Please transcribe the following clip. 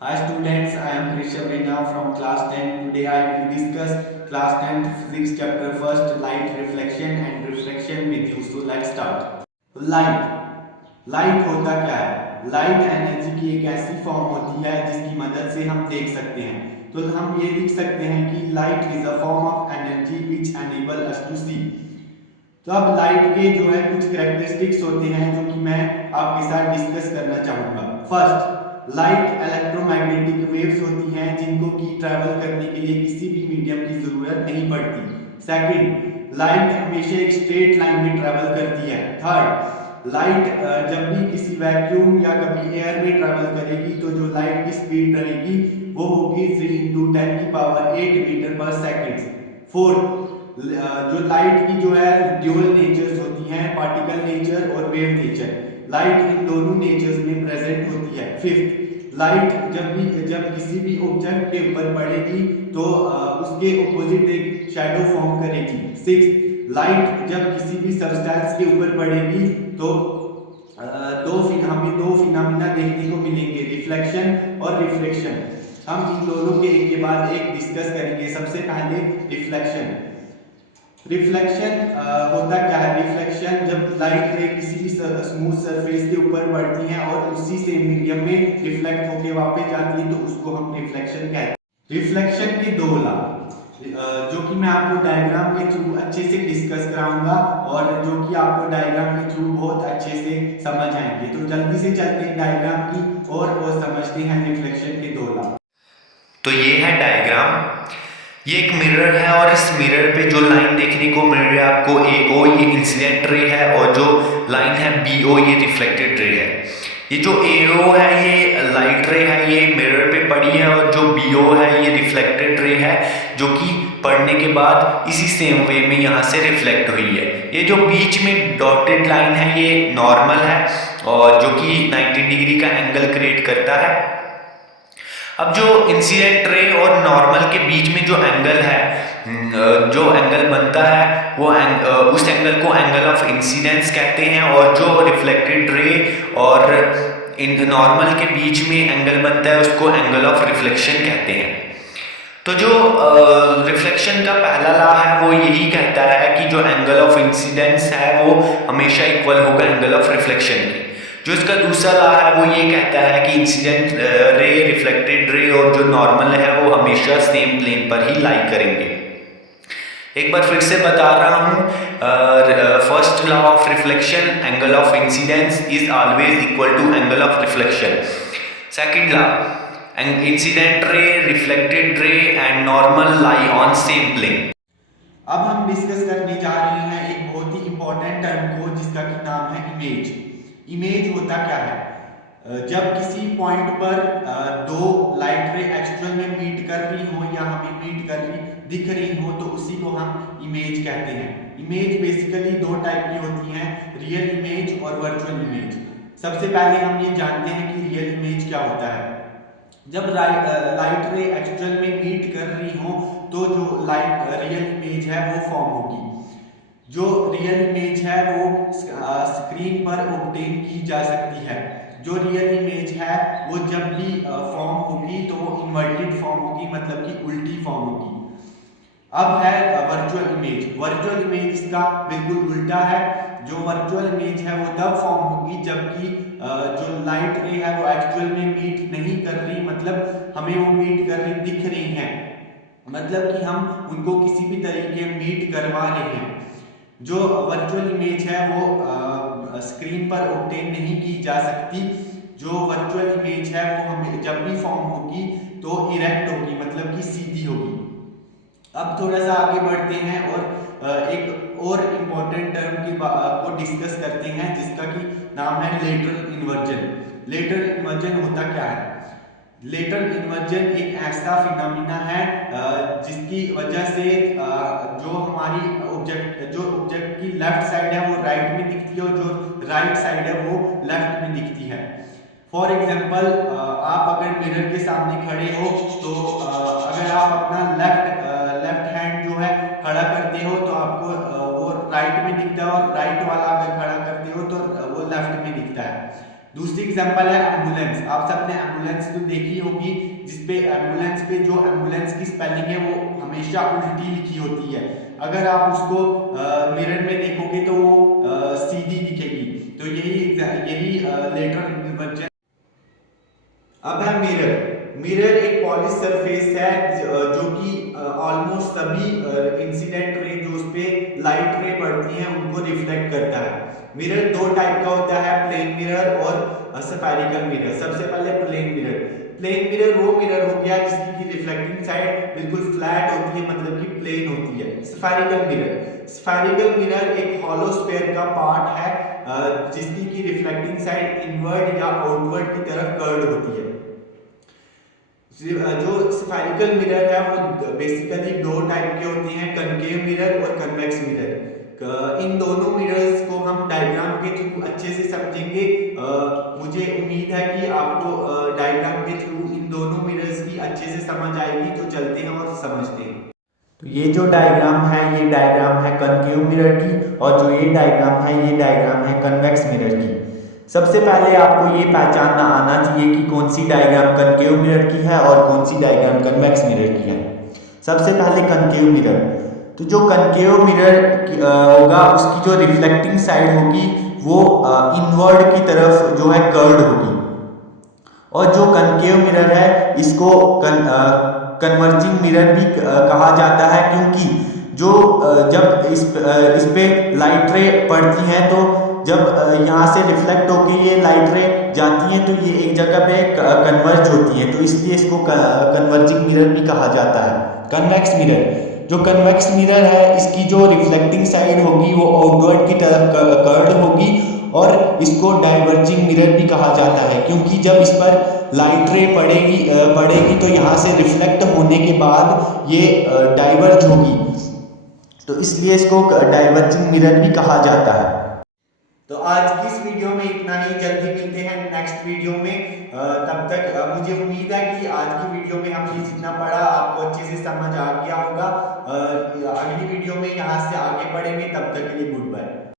Hi students, I am Krishav Rena from class 10. Today I will discuss class 10 physics chapter first light reflection and refraction with you. So let's start. Light होता क्या है? Light energy की एक ऐसी form होती है जिसकी मदद से हम देख सकते हैं। तो हम ये लिख सकते हैं कि light is a form of energy which enable us to see. तो अब लाइट के जो है कुछ कैरेक्टरिस्टिक्स होते हैं जो कि मैं आपके साथ डिस्कस करना चाहूंगा। फर्स्ट, लाइट इलेक्ट्रोमैग्नेटिक वेव्स होती हैं जिनको कि ट्रैवल करने के लिए किसी भी मीडियम की जरूरत नहीं पड़ती। सेकंड, लाइट हमेशा एक स्ट्रेट लाइन में ट्रैवल करती है। थर्ड, लाइट जब भी किसी वैक्यूम या कभी एयर में ट्रैवल करेगी तो जो लाइट की स्पीड रहेगी वो होगी 3 × 10⁸ मीटर पर सेकेंड। फोर्थ, जो लाइट की जो है ड्यूअल नेचर्स होती हैं, पार्टिकल नेचर और वेव नेचर। लाइट इन दोनों नेचर्स में प्रेजेंट होती है। फिफ्थ, लाइट जब किसी भी ऑब्जेक्ट के ऊपर पड़ेगी तो उसके ऑपोजिट एक शैडो फॉर्म करेगी। सिक्स्थ, लाइट जब किसी भी सब्सटेंस के ऊपर पड़ेगी तो हमें दो फिनोमिना देखने को मिलेंगे, रिफ्लेक्शन और रिफ्रैक्शन। हम इन दोनों के एक के बाद एक डिस्कस करेंगे। सबसे पहले रिफ्लेक्शन। रिफ्लेक्शन होता क्या है? रिफ्लेक्शन जब लाइट रे किसी भी स्मूथ सरफेस के ऊपर पड़ती हैं और उसी से मीडियम में रिफ्लेक्ट होकर वापस जाती है तो उसको हम रिफ्लेक्शन कहते हैं। रिफ्लेक्शन के दो लॉ जो कि मैं आपको डायग्राम के थ्रू अच्छे से डिस्कस कराऊंगा और जो कि आपको डायग्राम के थ्रू बहुत अच्छे से समझ आएंगे। तो जल्दी से चलते हैं डायग्राम की और समझते हैं रिफ्लेक्शन के दो लॉ। तो ये है डायग्राम। ये एक मिरर है और इस मिरर पे जो लाइन देखने को मिल रही है आपको AO, ये इंसिडेंट रे है, और जो लाइन है BO, ये रिफ्लेक्टेड रे है। ये जो AO है ये लाइट रे है, ये मिरर पे पड़ी है, और जो BO है ये रिफ्लेक्टेड रे है जो कि पड़ने के बाद इसी सेम वे में यहाँ से रिफ्लेक्ट हुई है। ये जो बीच में डॉटेड लाइन है ये नॉर्मल है और जो कि 90 डिग्री का एंगल क्रिएट करता है। अब जो इंसिडेंट रे और नॉर्मल के बीच में जो एंगल है, जो एंगल बनता है वो उस एंगल को एंगल ऑफ इंसिडेंस कहते हैं, और जो रिफ्लेक्टेड रे और नॉर्मल के बीच में एंगल बनता है उसको एंगल ऑफ रिफ्लेक्शन कहते हैं। तो जो रिफ्लेक्शन का पहला लॉ है वो यही कहता है कि जो एंगल ऑफ इंसिडेंस है वो हमेशा इक्वल होगा एंगल ऑफ रिफ्लेक्शन के। जो इसका दूसरा लॉ है वो ये कहता है कि इंसिडेंट रे, रिफ्लेक्टेड रे और जो नॉर्मल है वो हमेशा सेम प्लेन पर ही लाई करेंगे। एक बार फिर से बता रहा हूँ, first law of reflection, angle of incidence is always equal to angle of reflection. Second law, incident ray, reflected ray and normal lie on same plane. अब हम डिस्कस करने जा रहे हैं एक बहुत ही इंपॉर्टेंट टर्म को जिसका कि नाम है इमेज। इमेज होता क्या है? जब किसी पॉइंट पर दो लाइट रे एक्चुअल में मीट कर रही हो या हमें मीट कर रही दिख रही हो तो उसी को हम इमेज कहते हैं। इमेज बेसिकली दो टाइप की होती हैं, रियल इमेज और वर्चुअल इमेज। सबसे पहले हम ये जानते हैं कि रियल इमेज क्या होता है। जब लाइट रे एक्चुअल में मीट कर रही हो तो जो लाइट रियल इमेज है वो फॉर्म होगी। जो रियल इमेज है वो स्क्रीन पर ऑब्टेन की जा सकती है। जो रियल इमेज है वो जब भी फॉर्म होगी तो वो इन्वर्टेड फॉर्म होगी, मतलब कि उल्टी फॉर्म होगी। अब है वर्चुअल इमेज। वर्चुअल इमेज इसका बिल्कुल उल्टा है। जो वर्चुअल इमेज है वो तब फॉर्म होगी जबकि जो लाइट रे है वो एक्चुअल में मीट नहीं कर रही, मतलब हमें वो मीट कर रही दिख रही हैं, मतलब कि हम उनको किसी भी तरीके मीट करवा रहे हैं। जो वर्चुअल इमेज है वो स्क्रीन पर ऑब्टेन नहीं की जा सकती। जो वर्चुअल इमेज है वो हमें जब भी फॉर्म होगी तो इरेक्ट होगी, मतलब कि सीधी होगी। अब थोड़ा सा आगे बढ़ते हैं और एक और इम्पोर्टेंट टर्म को डिस्कस करते हैं जिसका कि नाम है लेटरल इन्वर्जन। लेटरल इन्वर्जन होता क्या है? लेटरल इन्वर्जन एक ऐसा फिनोमिना है जिसकी वजह से जो हमारी ऑब्जेक्ट की लेफ्ट साइड है वो राइट में दिखती है और जो राइट साइड है वो लेफ्ट में दिखती है। फॉर एग्जाम्पल, आप अगर मिरर के सामने खड़े हो तो अगर आप अपना लेफ्ट हैंड जो है खड़ा करते हो तो आपको वो राइट में दिखता है, और राइट वाला अगर खड़ा करते हो तो वो लेफ्ट में दिखता है। दूसरी एग्जांपल है एम्बुलेंस। आप सबने एम्बुलेंस तो देखी होगी, जिसपे एम्बुलेंस पे जो एम्बुलेंस की स्पेलिंग है वो हमेशा उल्टी लिखी होती है। अगर आप उसको मिरर में देखोगे तो वो सीधी दिखेगी। तो यही लेटर वर्जन। अब है मिरर। मिरर एक पॉलिश सरफेस है जो कि ऑलमोस्ट सभी इंसिडेंट रे जो उस पे लाइट रे पड़ती हैं उनको रिफ्लेक्ट करता है। मिरर दो टाइप का होता है, प्लेन मिरर और स्फेरिकल मिरर। सबसे पहले प्लेन मिरर। प्लेन मिरर वो मिरर हो गया जिसकी की रिफ्लेक्टिंग साइड बिल्कुल फ्लैट होती है, मतलब कि प्लेन होती है। Spherical mirror. स्फेरिकल मिरर एक हॉलो स्फीयर का पार्ट है जिसकी की रिफ्लेक्टिंग साइड इनवर्ड या आउटवर्ड की तरफ कर्व्ड होती है। जो स्फेरिकल मिरर है वो बेसिकली दो टाइप के होते हैं, कनकेव मिरर और कन्वेक्स मिरर। इन दोनों मिरर्स को हम डायग्राम के थ्रू अच्छे से समझेंगे। मुझे उम्मीद है कि आपको डायग्राम के थ्रू इन दोनों मिरर्स की अच्छे से समझ आएगी। तो चलते हैं और समझते हैं। तो ये जो डायग्राम है ये डायग्राम है कनकेव मिरर की, और जो ये डायग्राम है ये डायग्राम है कन्वेक्स मिरर की। सबसे पहले आपको ये पहचानना आना चाहिए कि कौन सी डायग्राम कनकेव मिरर की है और कौन सी डायग्राम कन्वेक्स मिरर की है। सबसे पहले कनकेव मिरर। तो जो कनकेव मिरर होगा उसकी जो रिफ्लेक्टिंग साइड होगी वो इनवर्ड की तरफ जो है कर्व्ड होगी। और जो कनकेव मिरर है इसको कन्वर्जिंग मिरर भी कहा जाता है, क्योंकि जो जब इस पे लाइट रे पड़ती हैं तो जब यहाँ से रिफ्लेक्ट होके ये लाइट रे जाती हैं तो ये एक जगह पे कन्वर्ज होती हैं, तो इसलिए इसको कन्वर्जिंग मिरर भी कहा जाता है। Convex mirror. जो कन्वेक्स मिरर है इसकी जो रिफ्लेक्टिंग साइड होगी वो आउटवर्ड की तरफ कर्व्ड होगी, और इसको डाइवर्जिंग मिरर भी कहा जाता है, क्योंकि जब इस पर लाइट रे पड़ेगी तो यहाँ से रिफ्लेक्ट होने के बाद ये डाइवर्ज होगी, तो इसलिए इसको डाइवर्जिंग मिरर भी कहा जाता है। तो आज की इस वीडियो में इतना ही। जल्दी मिलते हैं नेक्स्ट वीडियो में। तब तक मुझे उम्मीद है कि आज की वीडियो में हमने जितना पढ़ा आपको अच्छे से समझ आ गया होगा। अगली वीडियो में यहाँ से आगे बढ़ेंगे, तब तक के लिए गुड बाय।